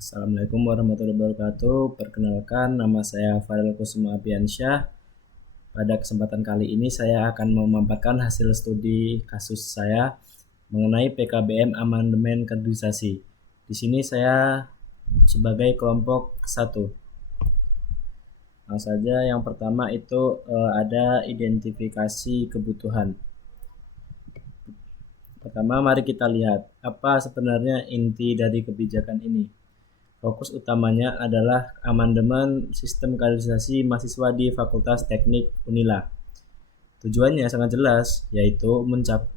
Assalamualaikum warahmatullahi wabarakatuh. Perkenalkan, nama saya Farel Kusuma Abiansyah. Pada kesempatan kali ini saya akan memaparkan hasil studi kasus saya mengenai PKBM Amandemen Kaderisasi. Di sini saya sebagai kelompok 1. Langsung saja, yang pertama itu ada identifikasi kebutuhan. Pertama, mari kita lihat apa sebenarnya inti dari kebijakan ini. Fokus utamanya adalah amandemen sistem kaderisasi mahasiswa di Fakultas Teknik Unila. Tujuannya sangat jelas, yaitu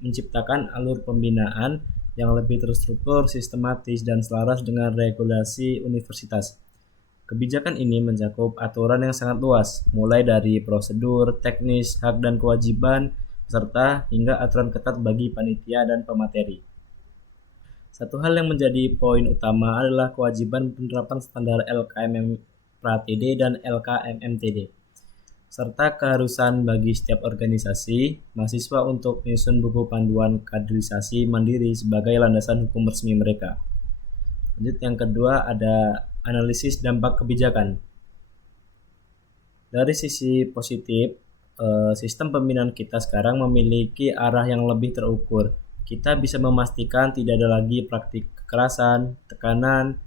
menciptakan alur pembinaan yang lebih terstruktur, sistematis, dan selaras dengan regulasi universitas. Kebijakan ini mencakup aturan yang sangat luas, mulai dari prosedur, teknis, hak dan kewajiban, serta hingga aturan ketat bagi panitia dan pemateri. Satu hal yang menjadi poin utama adalah kewajiban penerapan standar LKMM PRATD dan LKMMTD, serta keharusan bagi setiap organisasi mahasiswa untuk menyusun buku panduan kaderisasi mandiri sebagai landasan hukum resmi mereka. Lanjut, yang kedua ada analisis dampak kebijakan. Dari sisi positif, sistem pembinaan kita sekarang memiliki arah yang lebih terukur. Kita bisa memastikan tidak ada lagi praktik kekerasan, tekanan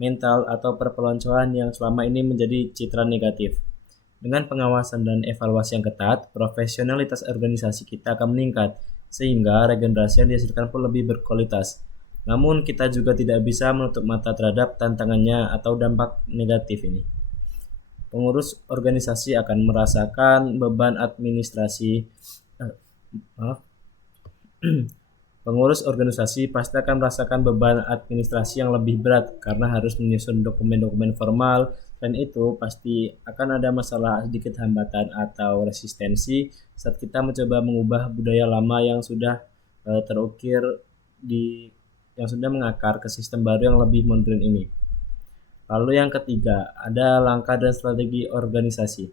mental, atau perpeloncoan yang selama ini menjadi citra negatif. Dengan pengawasan dan evaluasi yang ketat, profesionalitas organisasi kita akan meningkat, sehingga regenerasi yang dihasilkan pun lebih berkualitas. Namun kita juga tidak bisa menutup mata terhadap tantangannya atau dampak negatif ini. Pengurus organisasi akan merasakan beban administrasi Pengurus organisasi pasti akan merasakan beban administrasi yang lebih berat karena harus menyusun dokumen-dokumen formal. Selain itu, pasti akan ada masalah sedikit hambatan atau resistensi saat kita mencoba mengubah budaya lama yang sudah terukir yang sudah mengakar ke sistem baru yang lebih modern ini. Lalu yang ketiga, ada langkah dan strategi organisasi.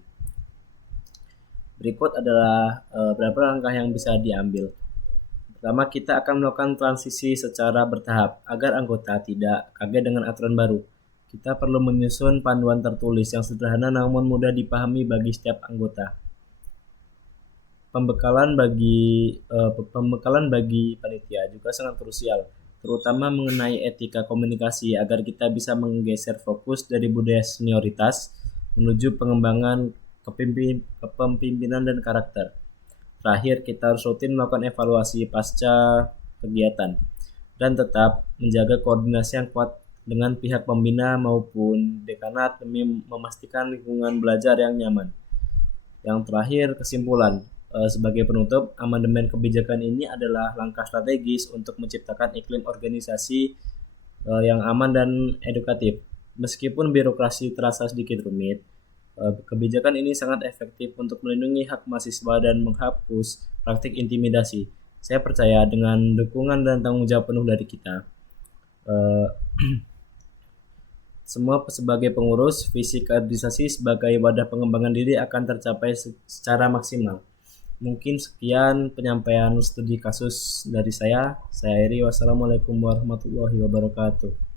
Berikut adalah beberapa langkah yang bisa diambil. Pertama, kita akan melakukan transisi secara bertahap agar anggota tidak kaget dengan aturan baru. Kita perlu menyusun panduan tertulis yang sederhana namun mudah dipahami bagi setiap anggota. Pembekalan bagi panitia juga sangat krusial, terutama mengenai etika komunikasi agar kita bisa menggeser fokus dari budaya senioritas menuju pengembangan kepemimpinan dan karakter. Terakhir, kita harus rutin melakukan evaluasi pasca kegiatan dan tetap menjaga koordinasi yang kuat dengan pihak pembina maupun dekanat demi memastikan lingkungan belajar yang nyaman. Yang terakhir, kesimpulan. Sebagai penutup, amandemen kebijakan ini adalah langkah strategis untuk menciptakan iklim organisasi yang aman dan edukatif. Meskipun birokrasi terasa sedikit rumit, kebijakan ini sangat efektif untuk melindungi hak mahasiswa dan menghapus praktik intimidasi. Saya percaya dengan dukungan dan tanggung jawab penuh dari kita, semua sebagai pengurus, visi kaderisasi sebagai wadah pengembangan diri akan tercapai secara maksimal. Mungkin sekian penyampaian studi kasus dari saya. Saya Eri. Wassalamualaikum warahmatullahi wabarakatuh.